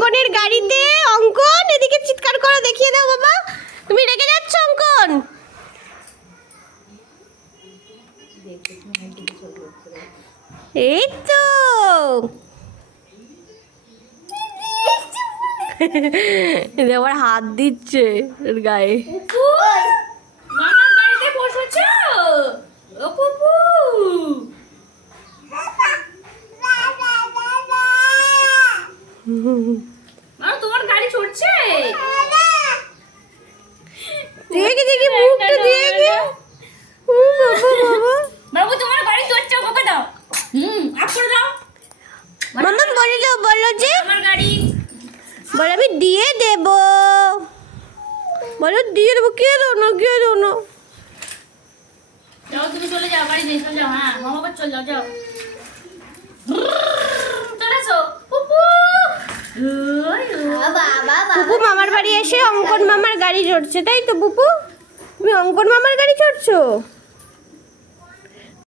অঙ্কনের গাড়িতে। অঙ্কন এদিকে চিৎকার করে দেখিয়ে দাও বাবা, তুমি রেগে যাচ্ছ অঙ্কন? এই তো আবার হাত দিচ্ছে ওর গায়ে। মামার গাড়িতে বসেছো ও পুপু? মামা তোমার গাড়ি ছুটছে? দেখে দেখি মুখটা দেখে। ও বাবা বাবা, বাবু তোমার গাড়ি ছুটছে, ওকে দাও। আপ করে দাও। মামা বলে দাও, বলো যে আমার গাড়ি বলে আমি দিয়ে দেব, বলো দিয়ে দেবো। কে দাও না, কে দাও না। যাও তুমি চলে যাও, গাড়ি নিয়ে চলে যাও। হ্যাঁ মামা বাবা চলে যাও, যাও চলে এসো পুপু। পুপু মামার বাড়ি এসে অঙ্কন মামার গাড়ি চড়ছে, তাই তো পুপু? তুমি অঙ্কন মামার গাড়ি চড়ছো?